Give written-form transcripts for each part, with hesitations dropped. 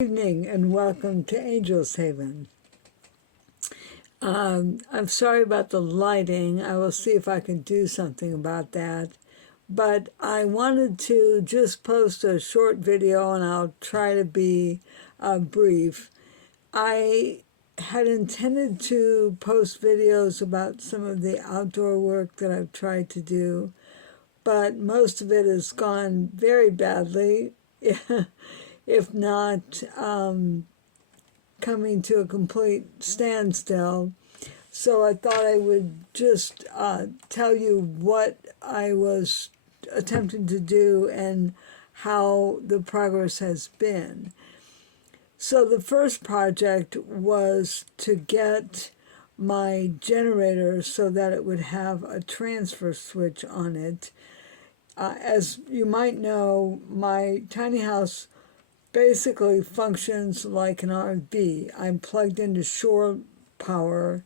Evening and welcome to Angel's Haven. I'm sorry about the lighting. I will see if I can do something about that. But I wanted to just post a short video, and I'll try to be brief. I had intended to post videos about some of the outdoor work that I've tried to do, but most of it has gone very badly. If not coming to a complete standstill. So I thought I would just tell you what I was attempting to do and how the progress has been. So the first project was to get my generator so that it would have a transfer switch on it. As you might know, my tiny house basically functions like an RV. I'm plugged into shore power,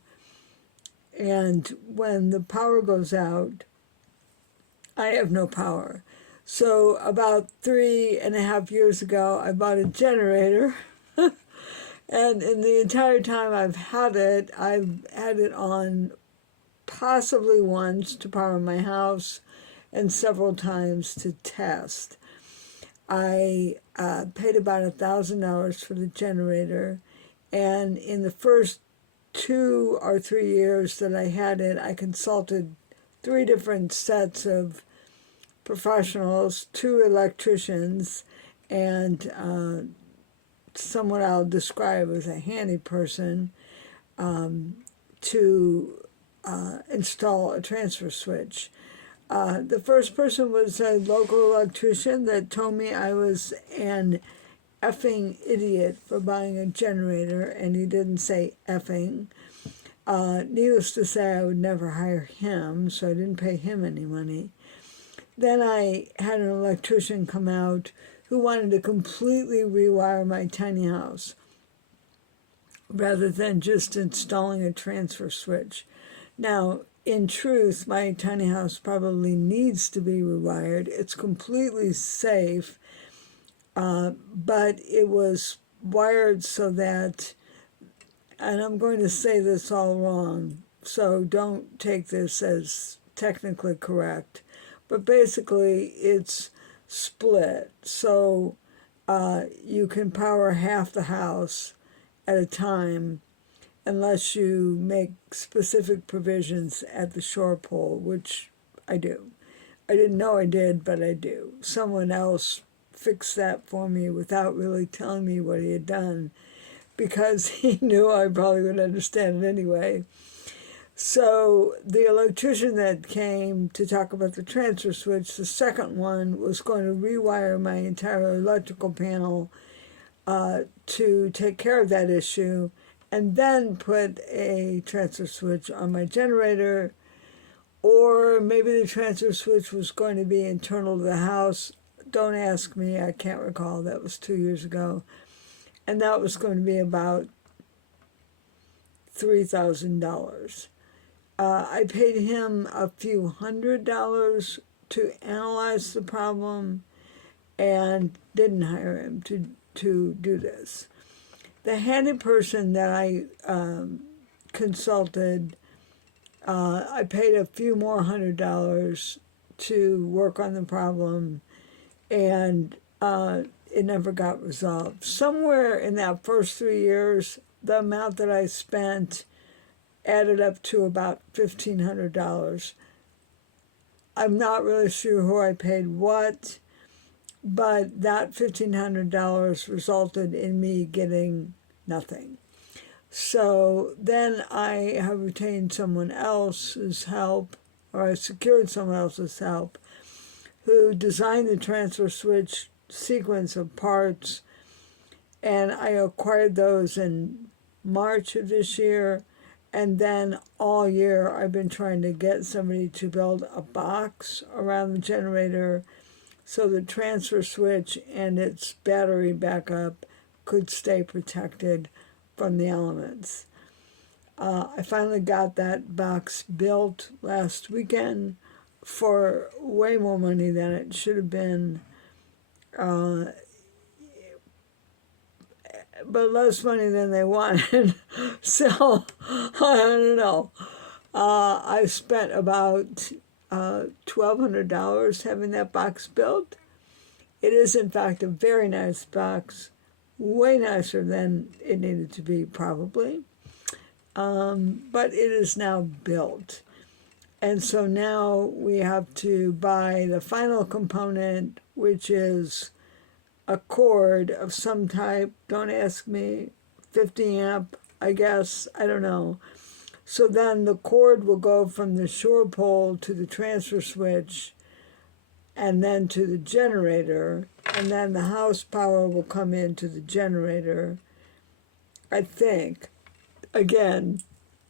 and when the power goes out, I have no power. So about 3.5 years ago, I bought a generator, and in the entire time I've had it on possibly once to power my house and several times to test. I paid about $1,000 for the generator, and in the first 2 or 3 years that I had it, I consulted 3 different sets of professionals, 2 electricians, and someone I'll describe as a handy person to install a transfer switch. The first person was a local electrician that told me I was an effing idiot for buying a generator, and he didn't say effing. Needless to say, I would never hire him, so I didn't pay him any money. Then I had an electrician come out who wanted to completely rewire my tiny house rather than just installing a transfer switch. Now, in truth, my tiny house probably needs to be rewired. It's completely safe, but it was wired so that, and I'm going to say this all wrong, so don't take this as technically correct, but basically it's split. So you can power half the house at a time unless you make specific provisions at the shore pole, which I do. I didn't know I did, but I do. Someone else fixed that for me without really telling me what he had done, because he knew I probably would understand it anyway. So the electrician that came to talk about the transfer switch, the second one, was going to rewire my entire electrical panel to take care of that issue, and then put a transfer switch on my generator. Or maybe the transfer switch was going to be internal to the house. Don't ask me, I can't recall. That was 2 years ago. And that was going to be about $3,000. I paid him a few $100s to analyze the problem and didn't hire him to do this. The handy person that I consulted, I paid a few more $100 to work on the problem, and it never got resolved. Somewhere in that first 3 years, the amount that I spent added up to about $1,500. I'm not really sure who I paid what, but that $1,500 resulted in me getting nothing. So then I have retained someone else's help, or I secured someone else's help, who designed the transfer switch sequence of parts, and I acquired those in March of this year. And then all year I've been trying to get somebody to build a box around the generator so the transfer switch and its battery backup could stay protected from the elements. I finally got that box built last weekend for way more money than it should have been. but less money than they wanted. So I don't know. I spent about $1,200 having that box built. It is, in fact, a very nice box, way nicer than it needed to be, probably. But it is now built. And so now we have to buy the final component, which is a cord of some type. Don't ask me, 50 amp, I guess. I don't know. So then the cord will go from the shore pole to the transfer switch and then to the generator. And then the house power will come into the generator, I think. Again,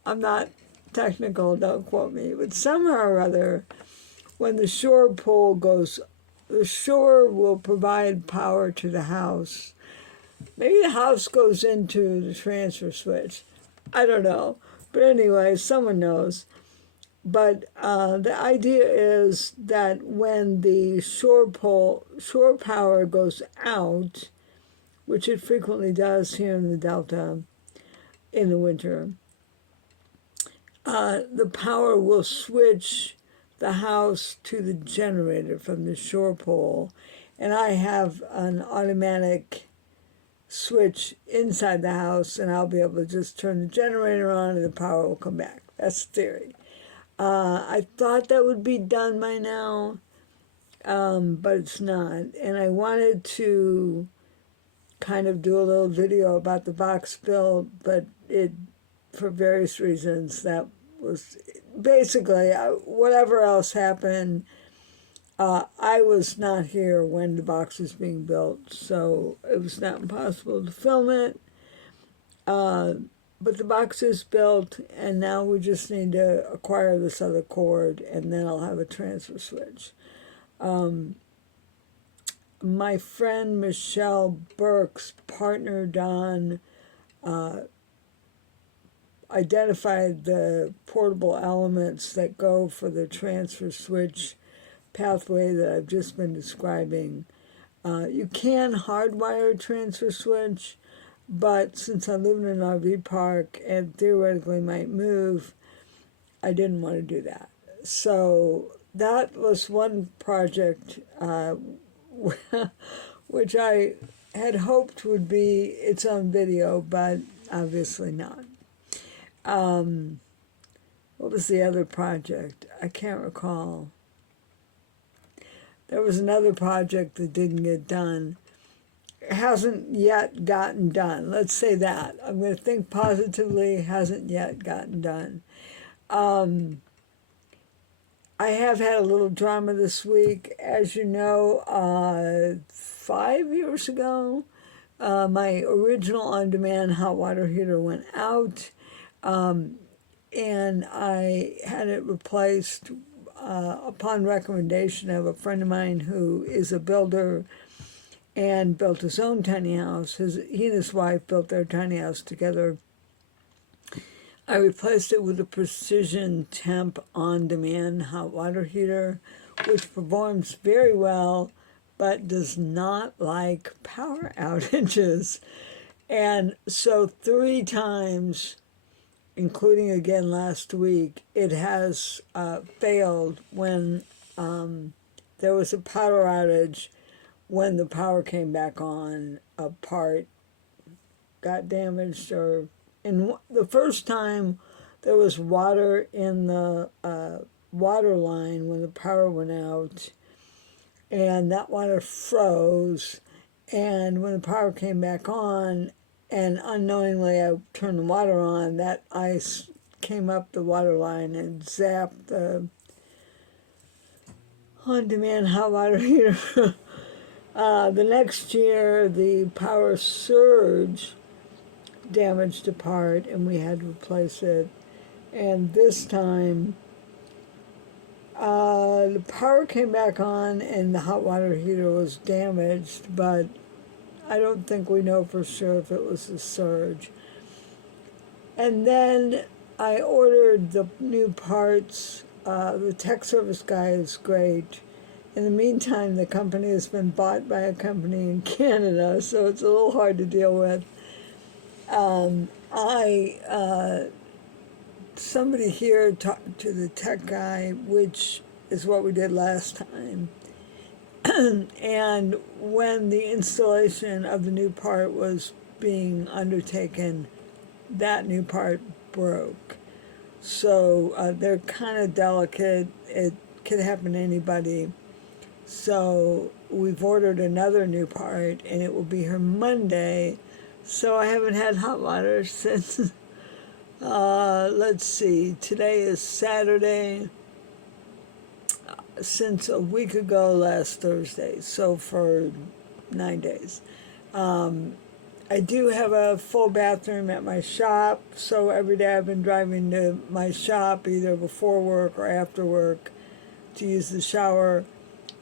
I'm not technical, don't quote me, but somehow or other, when the shore pole goes, the shore will provide power to the house. Maybe the house goes into the transfer switch. I don't know. But anyway, someone knows. But the idea is that when the shore power goes out, which it frequently does here in the Delta in the winter, the power will switch the house to the generator from the shore pole. And I have an automatic switch inside the house, and I'll be able to just turn the generator on and the power will come back. That's the theory. I thought that would be done by now, but it's not. And I wanted to kind of do a little video about the box build, but for various reasons, that was basically whatever else happened. I was not here when the box was being built, so it was not possible to film it. But the box is built, and now we just need to acquire this other cord, and then I'll have a transfer switch. My friend Michelle Burke's partner, Don, identified the portable elements that go for the transfer switch pathway that I've just been describing. You can hardwire a transfer switch, but since I live in an RV park and theoretically might move, I didn't want to do that. So that was one project which I had hoped would be its own video, but obviously not. What was the other project? I can't recall. There was another project that didn't get done. It hasn't yet gotten done. Let's say that. I'm going to think positively, hasn't yet gotten done. I have had a little drama this week. As you know, 5 years ago, my original on-demand hot water heater went out, and I had it replaced upon recommendation of a friend of mine who is a builder and built his own tiny house. He and his wife built their tiny house together. I replaced it with a Precision Temp on-demand hot water heater, which performs very well, but does not like power outages. And so 3 times, including again last week, it has failed when there was a power outage. When the power came back on, a part got damaged, or in the first time there was water in the water line when the power went out, and that water froze, and when the power came back on, and unknowingly I turned the water on, that ice came up the water line and zapped the on-demand hot water heater. The next year, the power surge damaged a part, and we had to replace it. And this time, the power came back on, and the hot water heater was damaged, but I don't think we know for sure if it was a surge. And then I ordered the new parts. The tech service guy is great. In the meantime, the company has been bought by a company in Canada, so it's a little hard to deal with. Somebody here talked to the tech guy, which is what we did last time. And when the installation of the new part was being undertaken, that new part broke. So they're kind of delicate. It could happen to anybody. So we've ordered another new part, and it will be here Monday. So I haven't had hot water since, let's see, today is Saturday, since a week ago last Thursday, so for 9 days. I do have a full bathroom at my shop, so every day I've been driving to my shop either before work or after work to use the shower.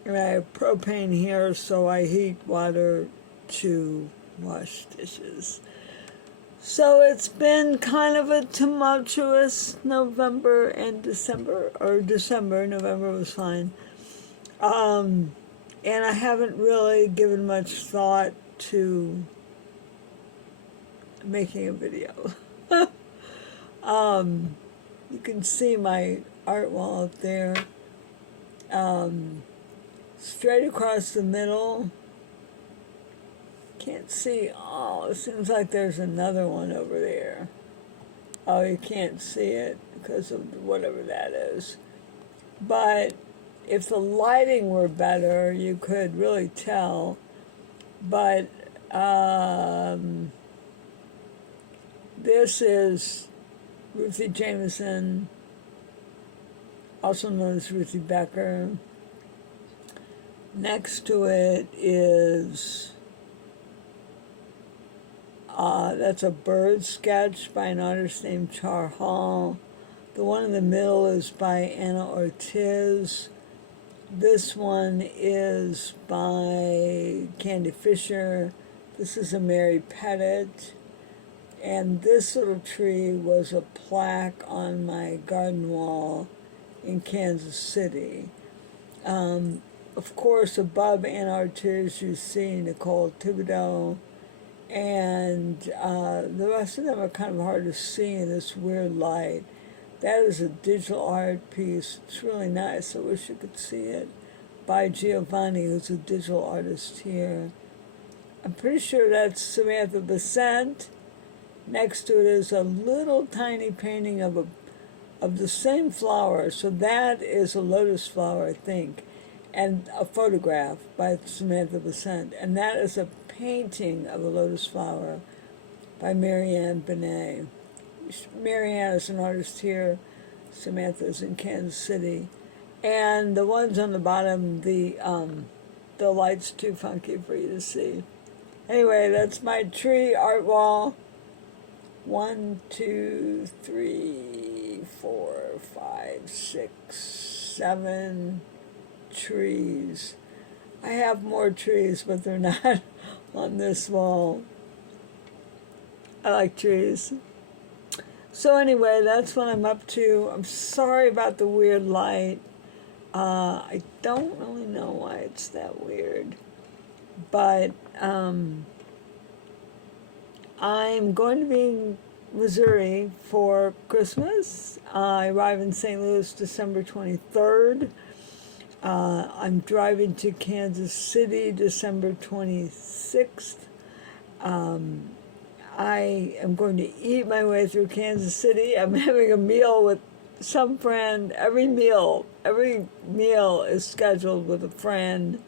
And I have propane here, so I heat water to wash dishes. So it's been kind of a tumultuous November and December, or December. November was fine. And I haven't really given much thought to making a video. You can see my art wall up there. Straight across the middle. Can't see. Oh, it seems like there's another one over there. Oh, you can't see it because of whatever that is. But if the lighting were better, you could really tell. But this is Ruthie Jameson, also known as Ruthie Becker. Next to it is, that's a bird sketch by an artist named Char Hall. The one in the middle is by Anna Ortiz. This one is by Candy Fisher. This is a Mary Pettit. And this little tree was a plaque on my garden wall in Kansas City. Of course, above Anna Ortiz, you see Nicole Thibodeau, and the rest of them are kind of hard to see in this weird light. That is a digital art piece. It's really nice. I wish you could see it. By Giovanni, who's a digital artist here. I'm pretty sure that's Samantha Besant. Next to it is a little tiny painting of the same flower. So that is a lotus flower, I think. And a photograph by Samantha Besant. And that is a painting of a lotus flower by Marianne Benet. Marianne is an artist here. Samantha is in Kansas City. And the ones on the bottom, the light's too funky for you to see. Anyway, that's my tree art wall. 1, 2, 3, 4, 5, 6, 7 trees. I have more trees, but they're not on this wall. I like trees. So anyway, that's what I'm up to. I'm sorry about the weird light. I don't really know why it's that weird. But I'm going to be in Missouri for Christmas. I arrive in St. Louis December 23rd. I'm driving to Kansas City December 26th. I am going to eat my way through Kansas City. I'm having a meal with some friend. Every meal is scheduled with a friend.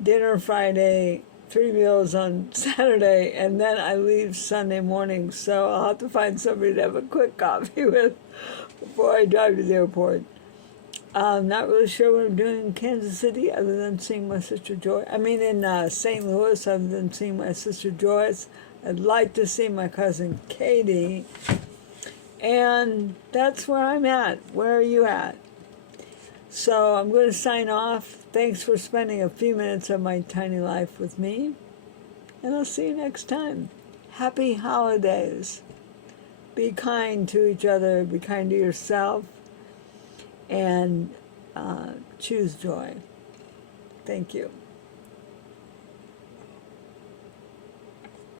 Dinner Friday, 3 meals on Saturday, and then I leave Sunday morning, so I'll have to find somebody to have a quick coffee with before I drive to the airport. I'm not really sure what I'm doing in Kansas City other than seeing my sister Joyce. I mean, in St. Louis, other than seeing my sister Joyce. I'd like to see my cousin Katie. And that's where I'm at. Where are you at? So I'm going to sign off. Thanks for spending a few minutes of my tiny life with me. And I'll see you next time. Happy holidays. Be kind to each other. Be kind to yourself. And choose joy. Thank you.